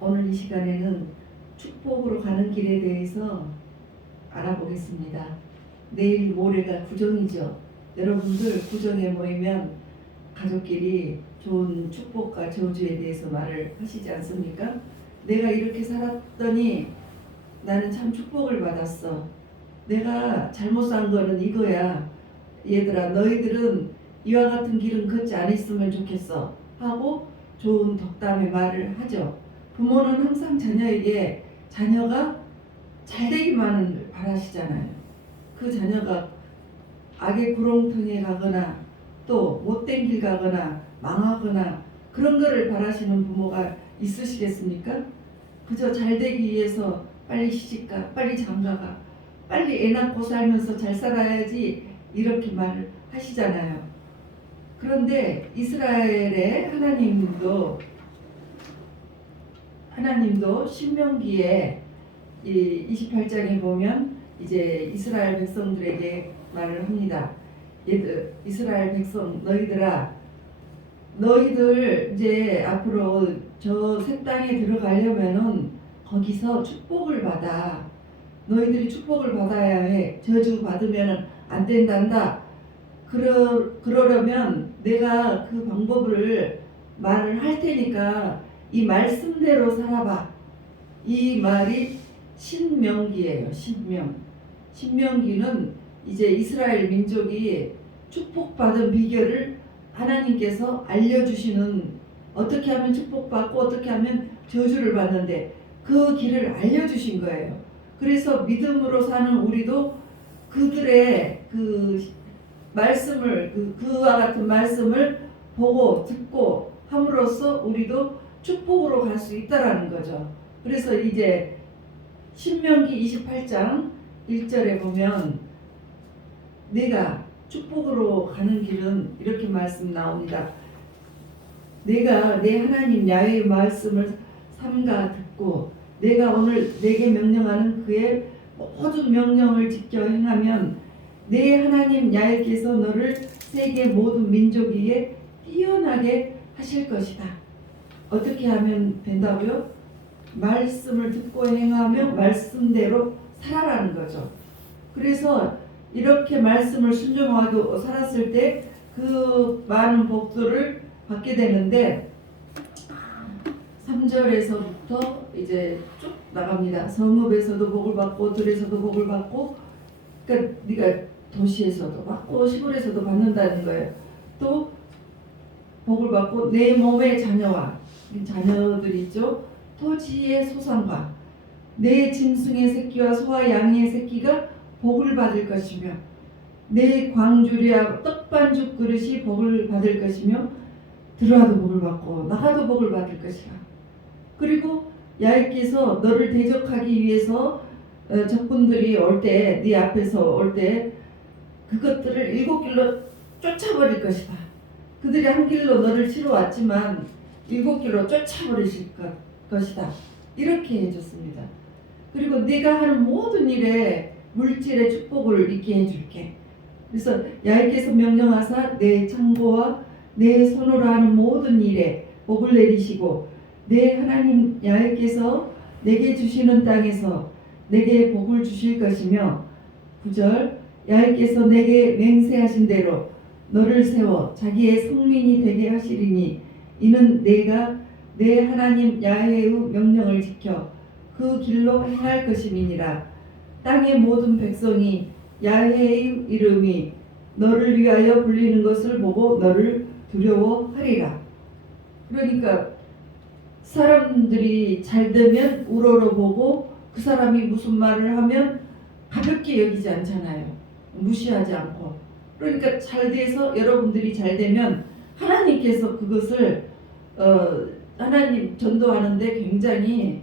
오늘 이 시간에는 축복으로 가는 길에 대해서 알아보겠습니다. 내일 모레가 구정이죠. 여러분들 구정에 모이면 가족끼리 좋은 축복과 저주에 대해서 말을 하시지 않습니까? 내가 이렇게 살았더니 나는 참 축복을 받았어. 내가 잘못 산 거는 이거야. 얘들아, 너희들은 이와 같은 길은 걷지 않았으면 좋겠어 하고 좋은 덕담의 말을 하죠. 부모는 항상 자녀에게 자녀가 잘되기만을 바라시잖아요. 그 자녀가 악의 구렁텅이에 가거나 또 못된 길 가거나 망하거나 그런 거를 바라시는 부모가 있으시겠습니까? 그저 잘되기 위해서 빨리 시집가, 빨리 장가가, 빨리 애 낳고 살면서 잘 살아야지 이렇게 말을 하시잖아요. 그런데 이스라엘의 하나님도 신명기에 28장에 보면 이제 이스라엘 백성들에게 말을 합니다. 이스라엘 백성 너희들아, 너희들 이제 앞으로 저 새 땅에 들어가려면은 거기서 축복을 받아. 너희들이 축복을 받아야 해. 저주 받으면 안 된단다. 그러려면 내가 그 방법을 말을 할 테니까 이 말씀대로 살아봐. 이 말이 신명기예요. 신명기는 이제 이스라엘 민족이 축복받은 비결을 하나님께서 알려주시는, 어떻게 하면 축복받고 어떻게 하면 저주를 받는데 그 길을 알려주신 거예요. 그래서 믿음으로 사는 우리도 그들의 그 말씀을, 그와 같은 말씀을 보고 듣고 함으로써 우리도 축복으로 갈 수 있다라는 거죠. 그래서 이제 신명기 28장 1절에 보면 내가 축복으로 가는 길은 이렇게 말씀 나옵니다. 내가 내 하나님 야훼의 말씀을 삼가 듣고 내가 오늘 내게 명령하는 그의 모든 명령을 지켜 행하면 내 하나님 야훼께서 너를 세계 모든 민족 위에 뛰어나게 하실 것이다. 어떻게 하면 된다고요? 말씀을 듣고 행하며 말씀대로 살아라는 거죠. 그래서 이렇게 말씀을 순종하고 살았을 때 그 많은 복들을 받게 되는데 3절에서부터 이제 쭉 나갑니다. 성읍에서도 복을 받고 들에서도 복을 받고, 그러니까 네가 도시에서도 받고 시골에서도 받는다는 거예요. 또 복을 받고 내 몸의 자녀와, 자녀들이 있죠. 토지의 소산과 내 짐승의 새끼와 소와 양의 새끼가 복을 받을 것이며 내 광주리와 떡반죽 그릇이 복을 받을 것이며 들어와도 복을 받고 나가도 복을 받을 것이라. 그리고 야훼께서 너를 대적하기 위해서 적군들이 올 때, 네 앞에서 올 때 그것들을 7길로 쫓아버릴 것이다. 그들이 한 길로 너를 치러 왔지만 7길로 쫓아버리실 것이다. 이렇게 해줬습니다. 그리고 네가 하는 모든 일에 물질의 축복을 있게 해줄게. 그래서 야훼께서 명령하사 내 창고와 내 손으로 하는 모든 일에 복을 내리시고 내 하나님 야훼께서 내게 주시는 땅에서 내게 복을 주실 것이며 9절 야훼께서 내게 맹세하신 대로 너를 세워 자기의 성민이 되게 하시리니 이는 내가 내 하나님 야훼의 명령을 지켜 그 길로 행할 것임이니라. 땅의 모든 백성이 야훼의 이름이 너를 위하여 불리는 것을 보고 너를 두려워하리라. 그러니까 사람들이 잘 되면 우러러보고 그 사람이 무슨 말을 하면 가볍게 여기지 않잖아요. 무시하지 않고. 그러니까 잘 돼서 여러분들이 잘 되면 하나님께서 그것을 하나님 전도하는데 굉장히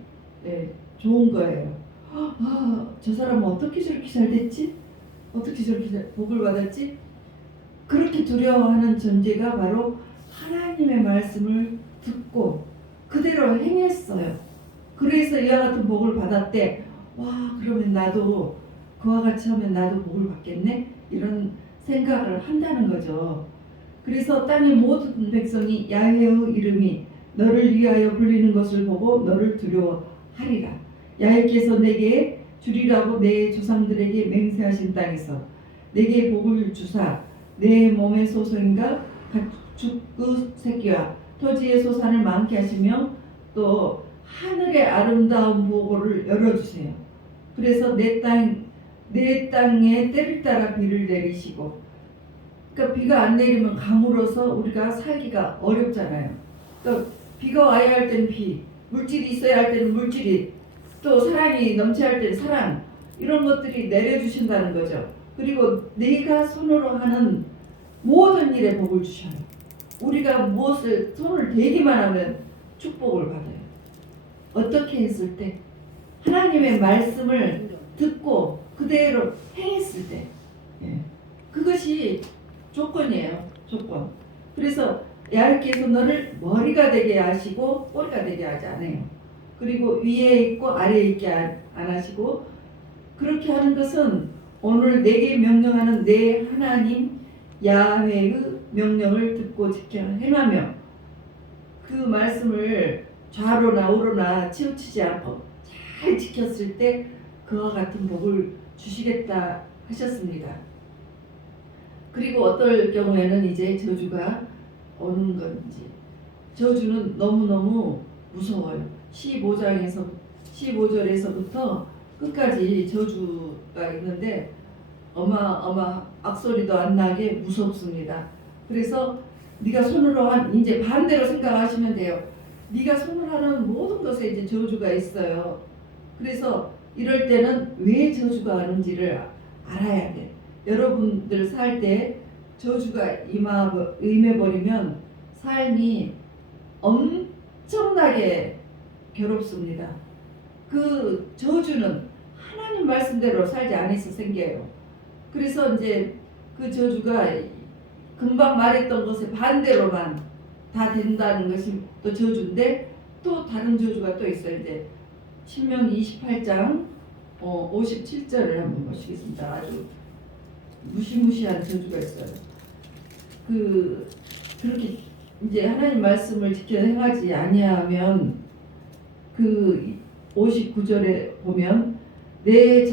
좋은 거예요. 저 사람은 어떻게 저렇게 잘 됐지? 어떻게 저렇게 복을 받았지? 그렇게 두려워하는 전제가 바로 하나님의 말씀을 듣고 그대로 행했어요. 그래서 이와 같은 복을 받았대. 와, 그러면 나도 그와 같이 하면 나도 복을 받겠네? 이런 생각을 한다는 거죠. 그래서 땅의 모든 백성이 야훼의 이름이 너를 위하여 불리는 것을 보고 너를 두려워하리라. 야훼께서 내게 주리라고 내 조상들에게 맹세하신 땅에서 내게 복을 주사 내 몸의 소생과 가축 그 새끼와 토지의 소산을 많게 하시며 또 하늘의 아름다운 보고를 열어주세요. 그래서 내 땅에 때를 따라 비를 내리시고, 그러니까 비가 안 내리면 가물어서 우리가 살기가 어렵잖아요. 또 비가 와야 할 때는 비, 물질이 있어야 할 때는 물질이, 또 사랑이 넘쳐야 할 때는 사랑, 이런 것들이 내려주신다는 거죠. 그리고 내가 손으로 하는 모든 일에 복을 주셔요. 우리가 무엇을 손을 대기만 하면 축복을 받아요. 어떻게 했을 때? 하나님의 말씀을 듣고 그대로 행했을 때, 그것이 조건이에요. 조건. 그래서 야훼께서 너를 머리가 되게 하시고 꼬리가 되게 하지 않아요. 그리고 위에 있고 아래에 있게 안 하시고, 그렇게 하는 것은 오늘 내게 명령하는 내 하나님 야훼의 명령을 듣고 지켜 행하며 그 말씀을 좌로나 우로나 치우치지 않고 잘 지켰을 때 그와 같은 복을 주시겠다 하셨습니다. 그리고 어떨 경우에는 이제 저주가 오는 건지, 저주는 너무너무 무서워요. 15절에서부터 끝까지 저주가 있는데 어마 악소리도 안 나게 무섭습니다. 그래서 네가 손으로 한, 이제 반대로 생각하시면 돼요. 네가 손으로 하는 모든 것에 이제 저주가 있어요. 그래서 이럴 때는 왜 저주가 오는지를 알아야 돼. 여러분들 살 때 저주가 임해버리면 삶이 엄청나게 괴롭습니다. 그 저주는 하나님 말씀대로 살지 않아서 생겨요. 그래서 이제 그 저주가 금방 말했던 것에 반대로만 다 된다는 것이 또 저주인데, 또 다른 저주가 또 있어요. 이제 신명기 28장 57절을 한번 보시겠습니다. 아주 무시무시한 저주가 있어요. 그렇게 이제 하나님 말씀을 지켜 행하지 아니하면, 그 59절에 보면 내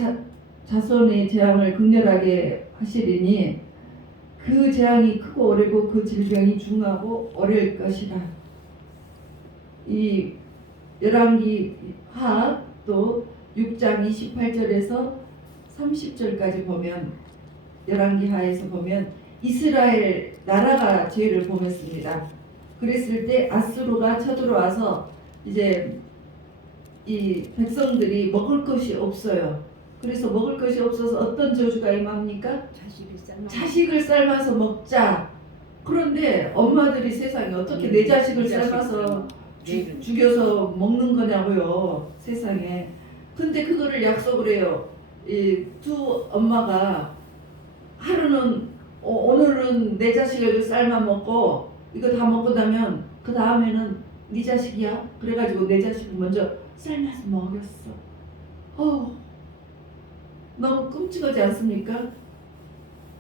자손의 재앙을 극렬하게 하시리니 그 재앙이 크고 어리고 그 질병이 중하고 어려울 것이다. 이 열왕기 하 또 6장 28절에서 30절까지 보면, 열왕기 하에서 보면 이스라엘 나라가 죄를 범했습니다. 그랬을 때 아수르가 쳐들어와서 이제 이 백성들이 먹을 것이 없어요. 그래서 먹을 것이 없어서 어떤 저주가 임합니까? 자식을 삶아서 먹자. 그런데 엄마들이 세상에 어떻게 내 자식을 삶아서 죽여서 먹는 거냐고요, 세상에. 근데 그거를 약속을 해요. 이 두 엄마가 하루는 오늘은 내 자식을 삶아 먹고 이거 다 먹고 나면 그 다음에는 네 자식이야. 그래가지고 내 자식을 먼저 삶아서 먹였어. 너무 끔찍하지 않습니까?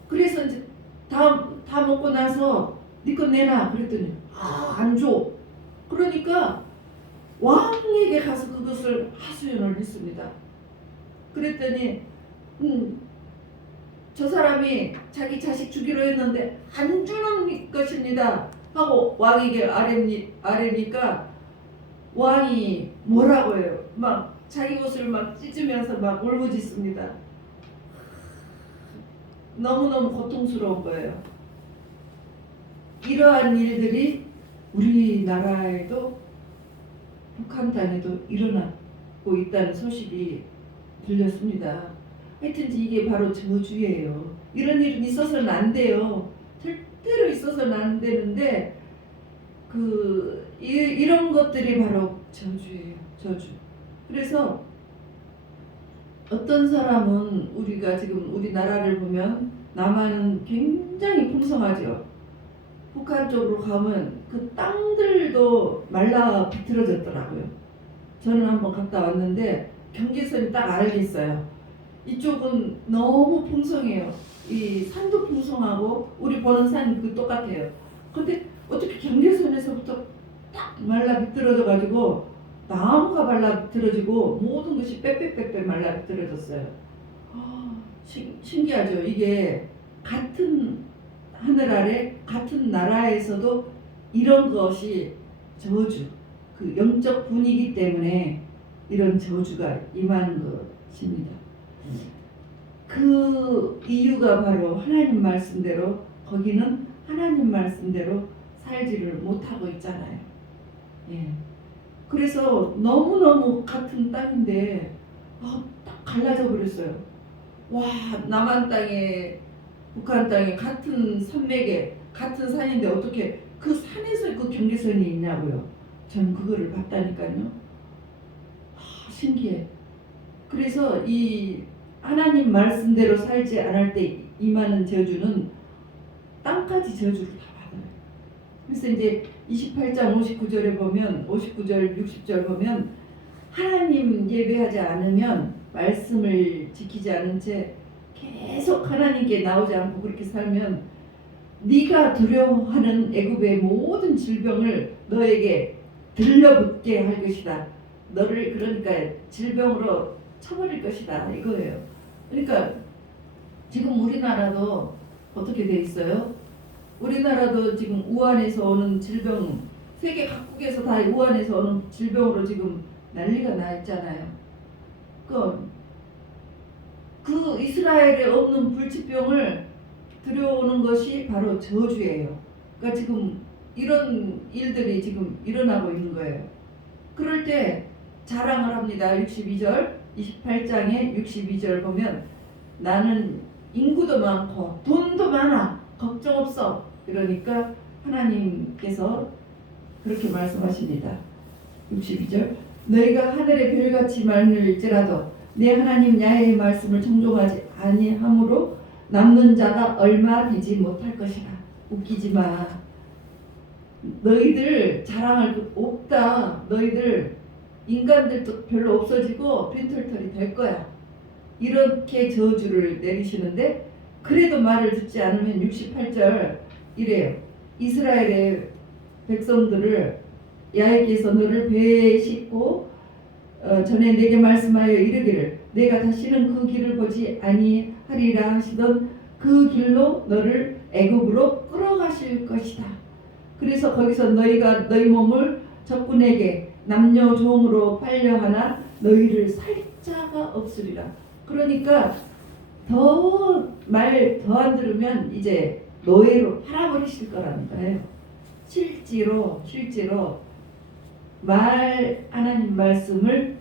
그래서 이제 다 먹고 나서 네 거 내놔 그랬더니 안 줘. 그러니까 왕에게 가서 그것을 하소연을 했습니다. 그랬더니 저 사람이 자기 자식 주기로 했는데 안 주는 것입니다 하고 왕에게 아뢰니까 왕이 뭐라고 해요? 막 자기 옷을 막 찢으면서 막 울부짖습니다. 너무너무 고통스러운 거예요. 이러한 일들이 우리나라에도 북한 땅에도 일어나고 있다는 소식이 들렸습니다. 하여튼 이게 바로 저주예요. 이런 일은 있어서는 안 돼요. 절대로 있어서는 안 되는데 이런 것들이 바로 저주예요. 저주. 그래서 어떤 사람은 우리가 지금 우리나라를 보면 남한은 굉장히 풍성하죠. 북한 쪽으로 가면 그 땅들도 말라 비틀어졌더라고요. 저는 한번 갔다 왔는데 경계선이 딱 알겠어요. 이쪽은 너무 풍성해요. 이 산도 풍성하고 우리 보는 산 똑같아요. 근데 어떻게 경계선에서부터 딱 말라 비틀어져 가지고 나무가 말라 비틀어지고 모든 것이 빼빼빼빼 말라 비틀어졌어요. 신기하죠. 이게 같은 하늘 아래 같은 나라에서도 이런 것이 저주, 그 영적 분위기 때문에 이런 저주가 임하는 것입니다. 그 이유가 바로 하나님 말씀대로 거기는 하나님 말씀대로 살지를 못하고 있잖아요. 예. 그래서 너무너무 같은 땅인데 딱 갈라져 버렸어요. 와, 남한 땅에 북한 땅에 같은 산맥에 같은 산인데 어떻게 그 산에서 그 경계선이 있냐고요. 전 그거를 봤다니까요. 신기해. 그래서 이 하나님 말씀대로 살지 않을 때 임하는 저주는 땅까지 저주를 다 받아요. 그래서 이제 28장 59절에 보면 59절 60절 보면 하나님 예배하지 않으면 말씀을 지키지 않은 채 계속 하나님께 나오지 않고 그렇게 살면 네가 두려워하는 애굽의 모든 질병을 너에게 들러붙게 할 것이다. 너를 그러니까 질병으로 쳐버릴 것이다 이거예요. 그러니까 지금 우리나라도 어떻게 돼 있어요? 우리나라도 지금 우한에서 오는 질병, 세계 각국에서 다 우한에서 오는 질병으로 지금 난리가 나 있잖아요. 그 이스라엘에 없는 불치병을 들여오는 것이 바로 저주예요. 그러니까 지금 이런 일들이 지금 일어나고 있는 거예요. 그럴 때 자랑을 합니다. 62절, 28장에 62절 보면 나는 인구도 많고 돈도 많아. 걱정 없어. 그러니까 하나님께서 그렇게 말씀하십니다. 62절 너희가 하늘의 별같이 많을지라도 내 하나님 야훼의 말씀을 청종하지 아니하므로 남는 자가 얼마 되지 못할 것이라. 웃기지 마. 너희들 자랑할 것 없다. 너희들 인간들도 별로 없어지고 빈털털이 될 거야. 이렇게 저주를 내리시는데 그래도 말을 듣지 않으면 68절 이래요. 이스라엘의 백성들을 야훼께서 너를 배에 싣고 전에 내게 말씀하여 이르기를 내가 다시는 그 길을 보지 아니하리라 하시던 그 길로 너를 애굽으로 끌어가실 것이다. 그래서 거기서 너희가 너희 몸을 적군에게 남녀 종으로 팔려하나 너희를 살 자가 없으리라. 그러니까 더 말 더 안 들으면 이제 노예로 팔아버리실 거랍니다. 실제로 하나님 말씀을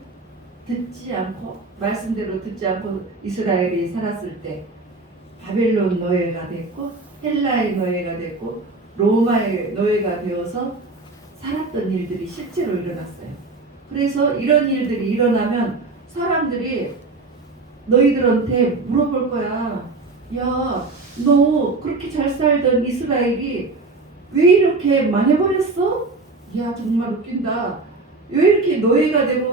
듣지 않고 말씀대로 듣지 않고 이스라엘이 살았을 때 바벨론 노예가 됐고 헬라의 노예가 됐고 로마의 노예가 되어서 살았던 일들이 실제로 일어났어요. 그래서 이런 일들이 일어나면 사람들이 너희들한테 물어볼 거야. 야, 너 그렇게 잘 살던 이스라엘이 왜 이렇게 망해버렸어? 야, 정말 웃긴다. 왜 이렇게 노예가 되고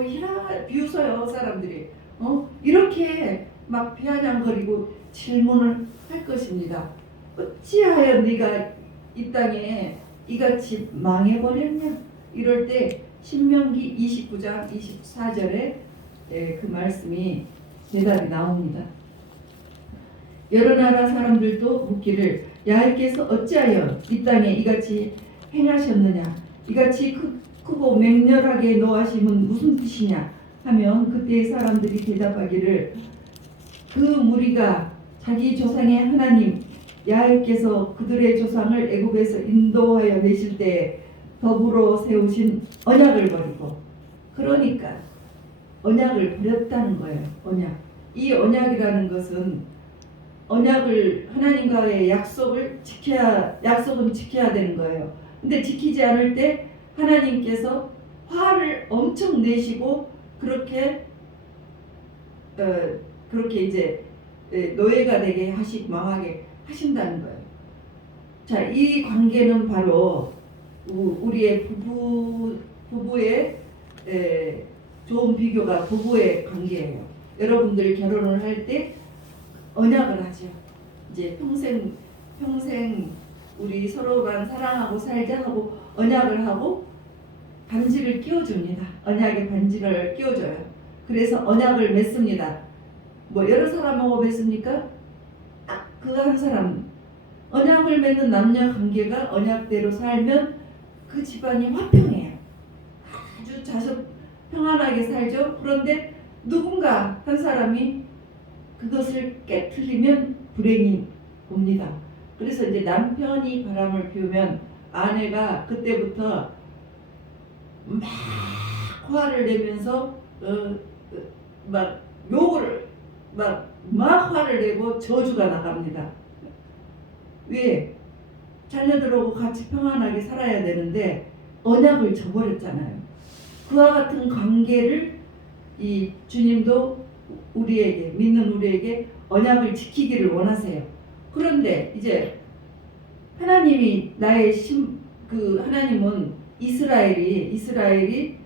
비웃어요 사람들이. 이렇게 막 비아냥거리고 질문을 할 것입니다. 어찌하여 네가 이 땅에 이같이 망해버렸냐? 이럴 때 신명기 29장 24절에 그 말씀이 대답이 나옵니다. 여러 나라 사람들도 묻기를 야훼께서 어찌하여 이 땅에 이같이 행하셨느냐? 이같이 크고 맹렬하게 노하심은 무슨 뜻이냐? 하면 그때 사람들이 대답하기를 그 무리가 자기 조상의 하나님 야훼께서 그들의 조상을 애굽에서 인도하여 내실 때 더불어 세우신 언약을 버리고, 그러니까 언약을 버렸다는 거예요. 언약. 이 언약이라는 것은 언약을 하나님과의 약속은 지켜야 되는 거예요. 근데 지키지 않을 때 하나님께서 화를 엄청 내시고 그렇게 이제 노예가 되게 하시고 망하게 하신다는 거예요. 자, 이 관계는 바로 우리의 부부의 좋은 비교가 부부의 관계예요. 여러분들 결혼을 할 때 언약을 하죠. 이제 평생 우리 서로만 사랑하고 살자 하고 언약을 하고 반지를 끼워줍니다. 언약의 반지를 끼워줘요. 그래서 언약을 맺습니다. 뭐 여러 사람하고 맺습니까? 딱 그 한 사람. 언약을 맺는 남녀 관계가 언약대로 살면 그 집안이 화평해요. 아주 자식 평안하게 살죠. 그런데 누군가 한 사람이 그것을 깨트리면 불행이 옵니다. 그래서 이제 남편이 바람을 피우면 아내가 그때부터 막 화를 내면서 막 욕을 막 화를 내고 저주가 나갑니다. 왜? 자녀들하고 같이 평안하게 살아야 되는데 언약을 저버렸잖아요. 그와 같은 관계를 이 주님도 우리에게 믿는 우리에게 언약을 지키기를 원하세요. 그런데 이제 하나님이 하나님은 이스라엘이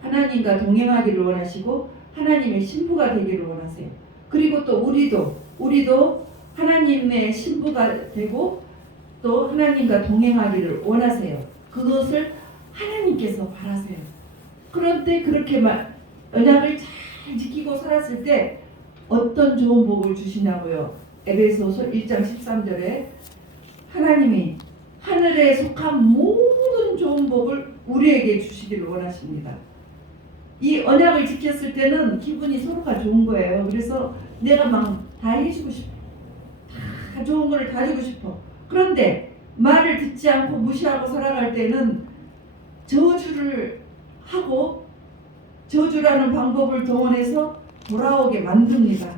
하나님과 동행하기를 원하시고 하나님의 신부가 되기를 원하세요. 그리고 또 우리도 하나님의 신부가 되고 또 하나님과 동행하기를 원하세요. 그것을 하나님께서 바라세요. 그런데 그렇게 언약을 잘 지키고 살았을 때 어떤 좋은 복을 주시냐고요. 에베소서 1장 13절에 하나님이 하늘에 속한 모든 좋은 복을 우리에게 주시기를 원하십니다. 이 언약을 지켰을 때는 기분이 서로가 좋은 거예요. 그래서 내가 막 다 해주고 싶어. 다 좋은 걸 다 주고 싶어. 그런데 말을 듣지 않고 무시하고 살아갈 때는 저주를 하고 저주라는 방법을 동원해서 돌아오게 만듭니다.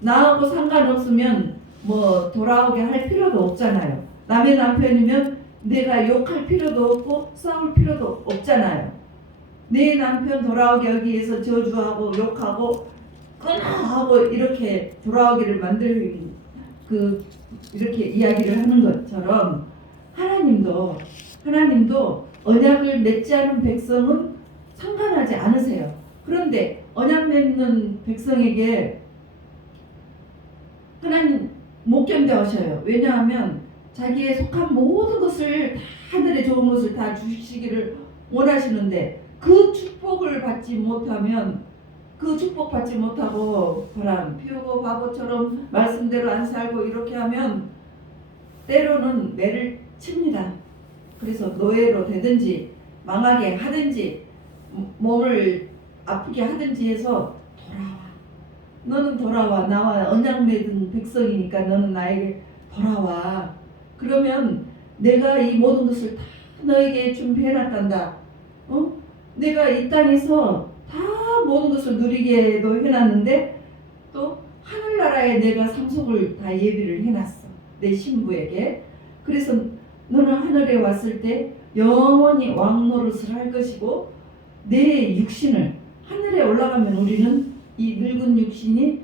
나하고 상관없으면 뭐 돌아오게 할 필요도 없잖아요. 남의 남편이면 내가 욕할 필요도 없고 싸울 필요도 없잖아요. 내 남편 돌아오게 하기 위해서 저주하고 욕하고 끊어하고 이렇게 돌아오기를 이렇게 이야기를 하는 것처럼 하나님도 언약을 맺지 않은 백성은 상관하지 않으세요. 그런데 언약 맺는 백성에게 하나님 못 견뎌하셔요. 왜냐하면 자기에 속한 모든 것을 다 하늘의 좋은 것을 다 주시기를 원하시는데 그 축복을 받지 못하면 그 축복 받지 못하고 바람 피우고 바보처럼 말씀대로 안 살고 이렇게 하면 때로는 매를 칩니다. 그래서 노예로 되든지 망하게 하든지 몸을 아프게 하든지 해서 돌아와. 너는 돌아와. 나와 언약 맺은 백성이니까 너는 나에게 돌아와. 그러면 내가 이 모든 것을 다 너에게 준비해놨단다. 내가 이 땅에서 다 모든 것을 누리게도 해놨는데 또 하늘나라에 내가 상속을 다 예비를 해놨어. 내 신부에게. 그래서 너는 하늘에 왔을 때 영원히 왕노릇을 할 것이고 내 육신을 하늘에 올라가면 우리는 이 늙은 육신이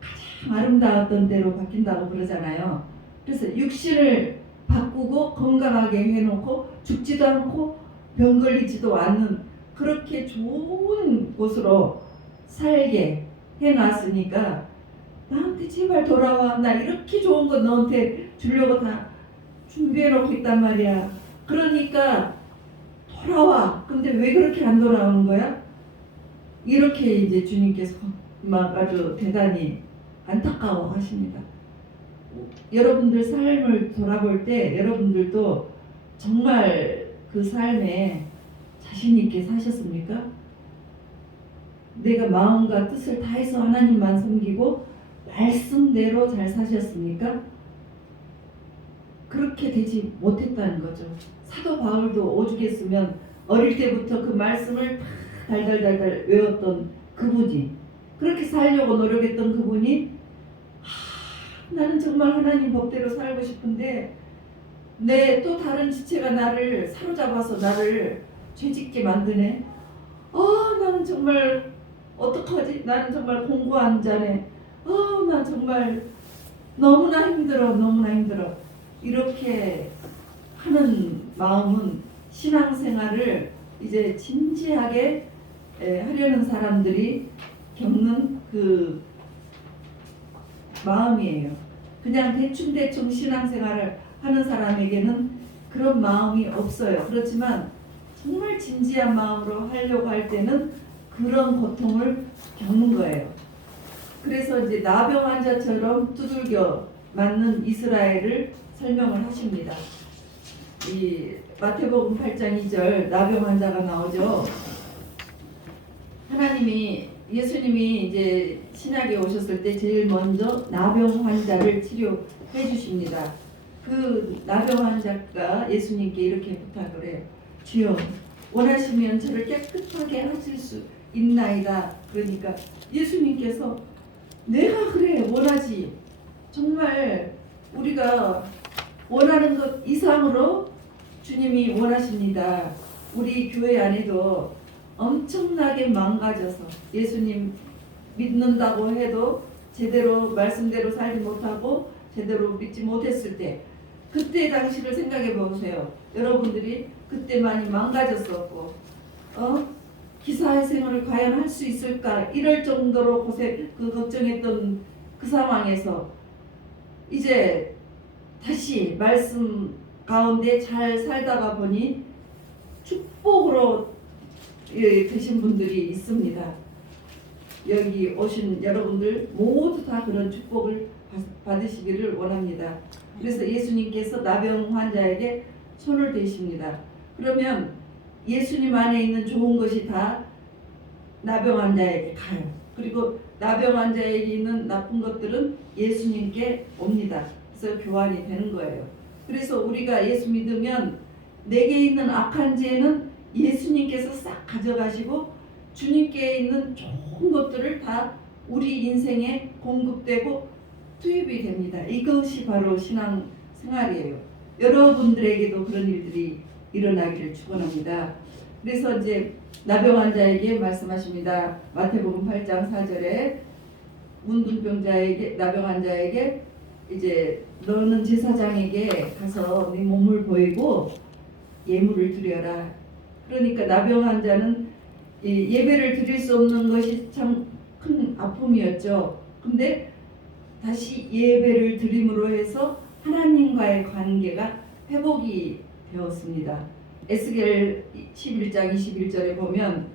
가장 아름다웠던 대로 바뀐다고 그러잖아요. 그래서 육신을 바꾸고 건강하게 해놓고 죽지도 않고 병 걸리지도 않는 그렇게 좋은 곳으로 살게 해놨으니까 나한테 제발 돌아와. 나 이렇게 좋은 거 너한테 주려고 다 준비해놓고 있단 말이야. 그러니까 돌아와. 근데 왜 그렇게 안 돌아오는 거야? 이렇게 이제 주님께서 막 아주 대단히 안타까워 하십니다. 여러분들 삶을 돌아볼 때 여러분들도 정말 그 삶에 자신 있게 사셨습니까? 내가 마음과 뜻을 다해서 하나님만 섬기고 말씀대로 잘 사셨습니까? 그렇게 되지 못했다는 거죠. 사도 바울도 오죽했으면 어릴 때부터 그 말씀을 다 달달달달 외웠던 그분이, 그렇게 살려고 노력했던 그분이 나는 정말 하나님 법대로 살고 싶은데 내 또 다른 지체가 나를 사로잡아서 나를 죄짓게 만드네. 나는 정말 어떡하지? 나는 정말 공고한 자네. 난 정말 너무나 힘들어. 이렇게 하는 마음은 신앙생활을 이제 진지하게 하려는 사람들이 겪는 그 마음이에요. 그냥 대충 신앙생활을 하는 사람에게는 그런 마음이 없어요. 그렇지만 정말 진지한 마음으로 하려고 할 때는 그런 고통을 겪는 거예요. 그래서 이제 나병 환자처럼 두들겨 맞는 이스라엘을 설명을 하십니다. 이 마태복음 8장 2절 나병 환자가 나오죠. 하나님이 예수님이 이제 신약에 오셨을 때 제일 먼저 나병 환자를 치료해 주십니다. 그 나병 환자가 예수님께 이렇게 부탁을 해요. 주여 원하시면 저를 깨끗하게 하실 수 있나이다. 그러니까 예수님께서 내가 그래 원하지. 정말 우리가 원하는 것 이상으로 주님이 원하십니다. 우리 교회 안에도 엄청나게 망가져서 예수님 믿는다고 해도 제대로 말씀대로 살지 못하고 제대로 믿지 못했을 때 그때 당시를 생각해 보세요. 여러분들이 그때 많이 망가졌었고 기사의 생활을 과연 할 수 있을까 이럴 정도로 걱정했던 그 상황에서 이제 다시 말씀 가운데 잘 살다가 보니 축복으로 되신 분들이 있습니다. 여기 오신 여러분들 모두 다 그런 축복을 받으시기를 원합니다. 그래서 예수님께서 나병 환자에게 손을 대십니다. 그러면 예수님 안에 있는 좋은 것이 다 나병 환자에게 가요. 그리고 나병 환자에게 있는 나쁜 것들은 예수님께 옵니다. 그래서 교환이 되는 거예요. 그래서 우리가 예수 믿으면 내게 있는 악한 죄는 예수님께서 싹 가져가시고 주님께 있는 좋은 것들을 다 우리 인생에 공급되고 투입이 됩니다. 이것이 바로 신앙 생활이에요. 여러분들에게도 그런 일들이 일어나기를 축원합니다. 그래서 이제 나병 환자에게 말씀하십니다. 마태복음 8장 4절에 문둥병자에게 나병 환자에게 이제 너는 제사장에게 가서 네 몸을 보이고 예물을 드려라. 그러니까 나병 환자는 예배를 드릴 수 없는 것이 참 큰 아픔이었죠. 근데 다시 예배를 드림으로 해서 하나님과의 관계가 회복이 되었습니다. 에스겔 11장 21절에 보면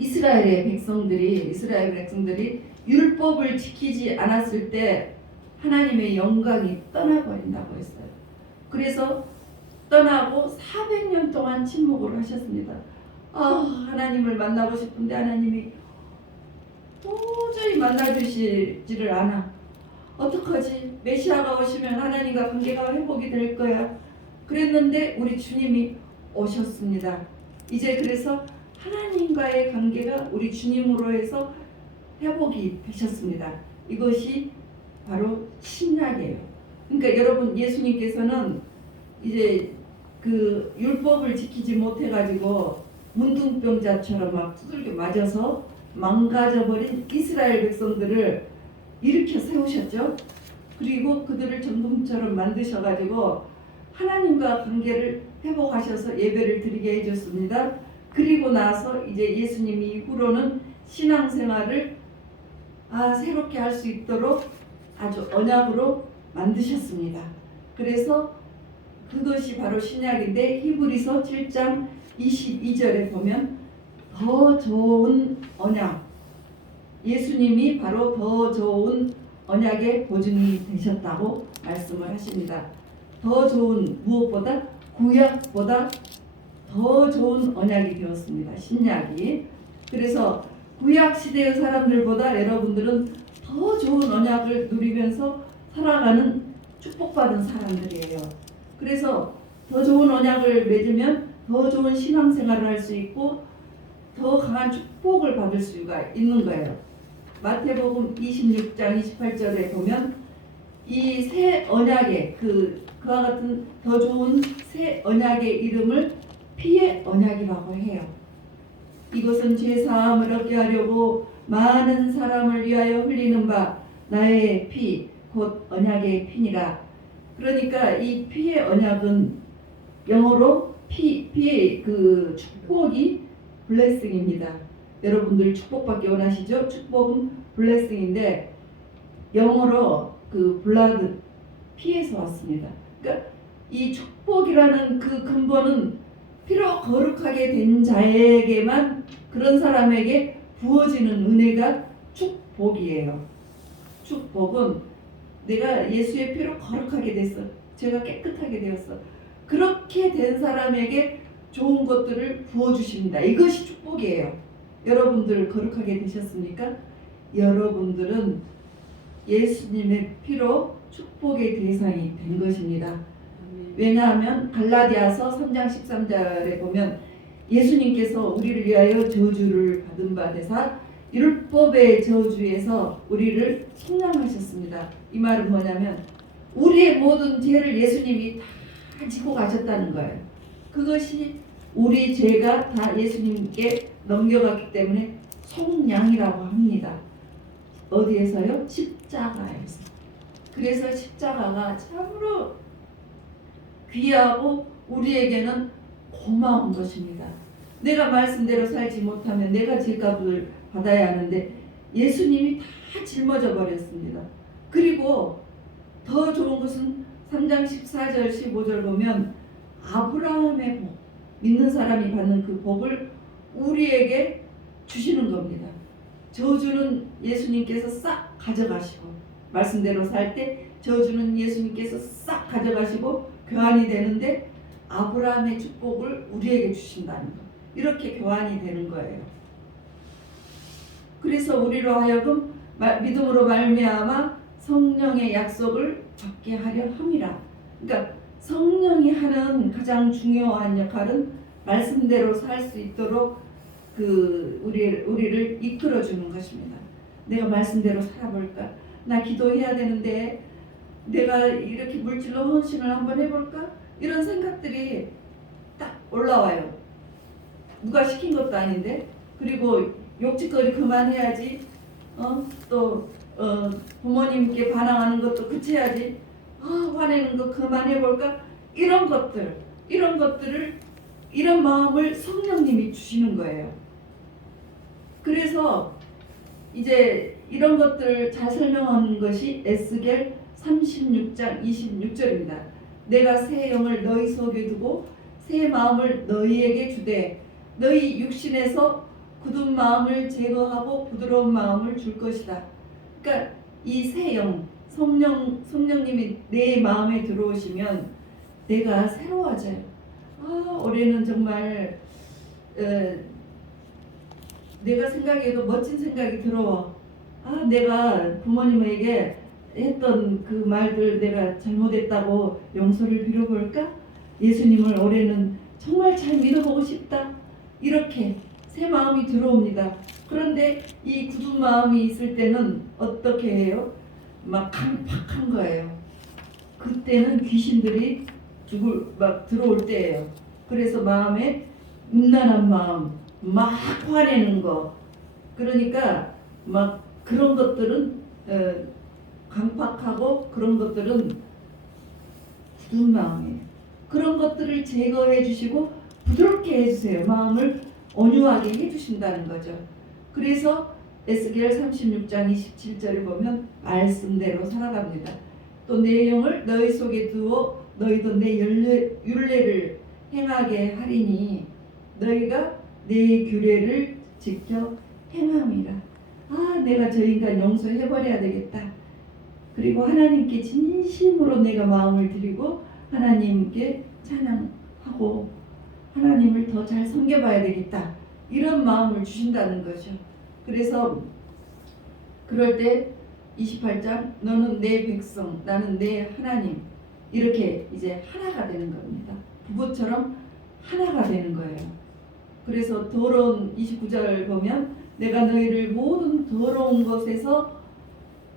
이스라엘 백성들이 율법을 지키지 않았을 때 하나님의 영광이 떠나버린다고 했어요. 그래서 떠나고 400년 동안 침묵을 하셨습니다. 하나님을 만나고 싶은데 하나님이 도저히 만나주시지를 않아. 어떡하지? 메시아가 오시면 하나님과 관계가 회복이 될 거야. 그랬는데 우리 주님이 오셨습니다. 이제 그래서 하나님과의 관계가 우리 주님으로 해서 회복이 되셨습니다. 이것이 바로 신약이에요. 그러니까 여러분 예수님께서는 이제 그 율법을 지키지 못해가지고 문둥병자처럼 막 두들겨 맞아서 망가져버린 이스라엘 백성들을 일으켜 세우셨죠. 그리고 그들을 정금처럼 만드셔가지고 하나님과 관계를 회복하셔서 예배를 드리게 해줬습니다. 그리고 나서 이제 예수님이 이후로는 신앙생활을 새롭게 할 수 있도록 아주 언약으로 만드셨습니다. 그래서 그것이 바로 신약인데 히브리서 7장 22절에 보면 더 좋은 언약, 예수님이 바로 더 좋은 언약의 보증이 되셨다고 말씀을 하십니다. 더 좋은, 무엇보다 구약보다 더 좋은 언약이 되었습니다. 신약이. 그래서 구약 시대의 사람들보다 여러분들은 더 좋은 언약을 누리면서 살아가는 축복받은 사람들이에요. 그래서 더 좋은 언약을 맺으면 더 좋은 신앙생활을 할 수 있고 더 강한 축복을 받을 수가 있는 거예요. 마태복음 26장 28절에 보면 이 새 언약의 그와 같은 더 좋은 새 언약의 이름을 피의 언약이라고 해요. 이것은 죄 사함을 얻게 하려고 많은 사람을 위하여 흘리는 바 나의 피 곧 언약의 피니라. 그러니까 이 피의 언약은 영어로 피의 그 축복이 블레싱입니다. 여러분들 축복받기 원하시죠? 축복은 블레싱인데 영어로 그 블라드 피에서 왔습니다. 그러니까 이 축복이라는 그 근본은 피로 거룩하게 된 자에게만, 그런 사람에게 부어지는 은혜가 축복이에요. 축복은 내가 예수의 피로 거룩하게 됐어. 제가 깨끗하게 되었어. 그렇게 된 사람에게 좋은 것들을 부어주십니다. 이것이 축복이에요. 여러분들 거룩하게 되셨습니까? 여러분들은 예수님의 피로 축복의 대상이 된 것입니다. 왜냐하면 갈라디아서 3장 13절에 보면 예수님께서 우리를 위하여 저주를 받은 바 되사 율법의 저주에서 우리를 속량하셨습니다. 이 말은 뭐냐면 우리의 모든 죄를 예수님이 다 지고 가셨다는 거예요. 그것이 우리 죄가 다 예수님께 넘겨갔기 때문에 속량이라고 합니다. 어디에서요? 십자가에서. 그래서 십자가가 참으로 귀하고 우리에게는 고마운 것입니다. 내가 말씀대로 살지 못하면 내가 죄값을 받아야 하는데 예수님이 다 짊어져 버렸습니다. 그리고 더 좋은 것은 3장 14절 15절 보면 아브라함의 복, 믿는 사람이 받는 그 복을 우리에게 주시는 겁니다. 저주는 예수님께서 싹 가져가시고, 말씀대로 살 때 저주는 예수님께서 싹 가져가시고 교환이 되는데 아브라함의 축복을 우리에게 주신다는 것. 이렇게 교환이 되는 거예요. 그래서 우리로 하여금 믿음으로 말미암아 성령의 약속을 받게 하려 함이라. 그러니까 성령이 하는 가장 중요한 역할은 말씀대로 살 수 있도록 우리를 이끌어 주는 것입니다. 내가 말씀대로 살아볼까? 나 기도해야 되는데 내가 이렇게 물질로 헌신을 한번 해볼까? 이런 생각들이 딱 올라와요. 누가 시킨 것도 아닌데. 그리고 욕짓거리 그만해야지. 부모님께 반항하는 것도 그쳐야지. 화내는 거 그만해볼까? 이런 것들을 이런 마음을 성령님이 주시는 거예요. 그래서 이제 이런 것들을 잘 설명하는 것이 에스겔 36장 26절입니다. 내가 새 영을 너희 속에 두고 새 마음을 너희에게 주되 너희 육신에서 굳은 마음을 제거하고 부드러운 마음을 줄 것이다. 그러니까 이 새 영, 성령님이 내 마음에 들어오시면 내가 새로워져요. 올해는 정말 내가 생각해도 멋진 생각이 들어. 내가 부모님에게 했던 그 말들 내가 잘못했다고 용서를 빌어볼까? 예수님을 올해는 정말 잘 믿어보고 싶다. 이렇게 새 마음이 들어옵니다. 그런데 이 굳은 마음이 있을 때는 어떻게 해요? 막 강팍한 거예요. 그때는 귀신들이 막 들어올 때예요. 그래서 마음에 음란한 마음, 막 화내는 거. 그러니까 막 그런 것들은 강팍하고 그런 것들은 굳은 마음이에요. 그런 것들을 제거해 주시고 부드럽게 해주세요. 마음을 온유하게 해주신다는 거죠. 그래서 에스겔 36장 27절에 보면 말씀대로 살아갑니다. 또 내 영을 너희 속에 두어 너희도 내 율례를 행하게 하리니 너희가 내 규례를 지켜 행함이라. 내가 저 인간 용서해버려야 되겠다. 그리고 하나님께 진심으로 내가 마음을 드리고 하나님께 찬양하고 하나님을 더 잘 섬겨봐야 되겠다. 이런 마음을 주신다는 거죠. 그래서 그럴 때 28장 너는 내 백성 나는 내 하나님 이렇게 이제 하나가 되는 겁니다. 부부처럼 하나가 되는 거예요. 그래서 더러운 29절 보면 내가 너희를 모든 더러운 것에서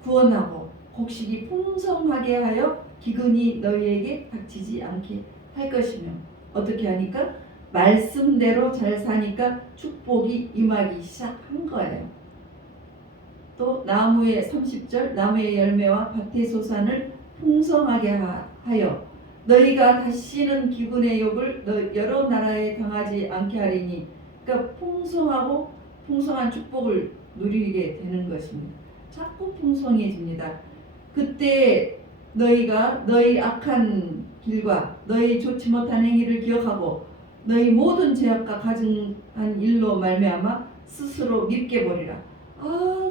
구원하고 곡식이 풍성하게 하여 기근이 너희에게 닥치지 않게 할 것이며 어떻게 하니까? 말씀대로 잘 사니까 축복이 임하기 시작한 거예요. 또 나무의 30절 나무의 열매와 밭의 소산을 풍성하게 하여 너희가 다시는 기근의 욕을 여러 나라에 당하지 않게 하리니 그러니까 풍성하고 풍성한 축복을 누리게 되는 것입니다. 자꾸 풍성해집니다. 그때 너희가 너희 악한 길과 너희 좋지 못한 행위를 기억하고 너희 모든 죄악과 가증한 일로 말미암아 스스로 밉게 버리라.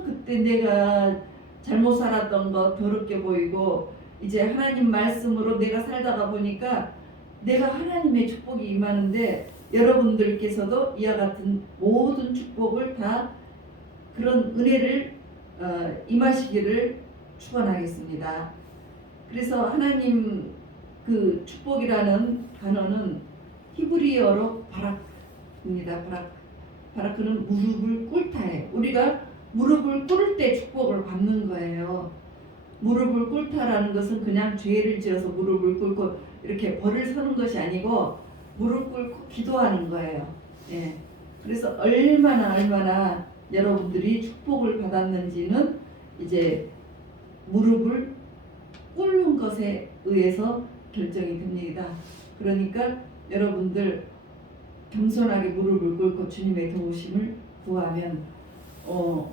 그때 내가 잘못 살았던 거 더럽게 보이고 이제 하나님 말씀으로 내가 살다가 보니까 내가 하나님의 축복이 임하는데 여러분들께서도 이와 같은 모든 축복을 다 그런 은혜를 임하시기를 축원하겠습니다. 그래서 하나님 그 축복이라는 단어는 히브리어로 바라크입니다. 바라크는 무릎을 꿇다예요. 우리가 무릎을 꿇을 때 축복을 받는 거예요. 무릎을 꿇다라는 것은 그냥 죄를 지어서 무릎을 꿇고 이렇게 벌을 서는 것이 아니고 무릎 꿇고 기도하는 거예요. 예. 그래서 얼마나 여러분들이 축복을 받았는지는 이제 무릎을 꿇는 것에 의해서 결정이 됩니다. 그러니까 여러분들 겸손하게 무릎을 꿇고 주님의 도우심을 구하면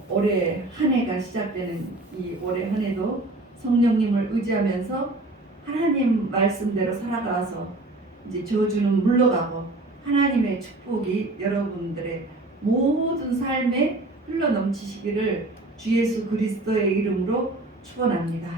올해 한 해가 시작되는 이 올해 한 해도 성령님을 의지하면서 하나님 말씀대로 살아가서 이제 저주는 물러가고 하나님의 축복이 여러분들의 모든 삶에 흘러넘치시기를 주 예수 그리스도의 이름으로 축원합니다.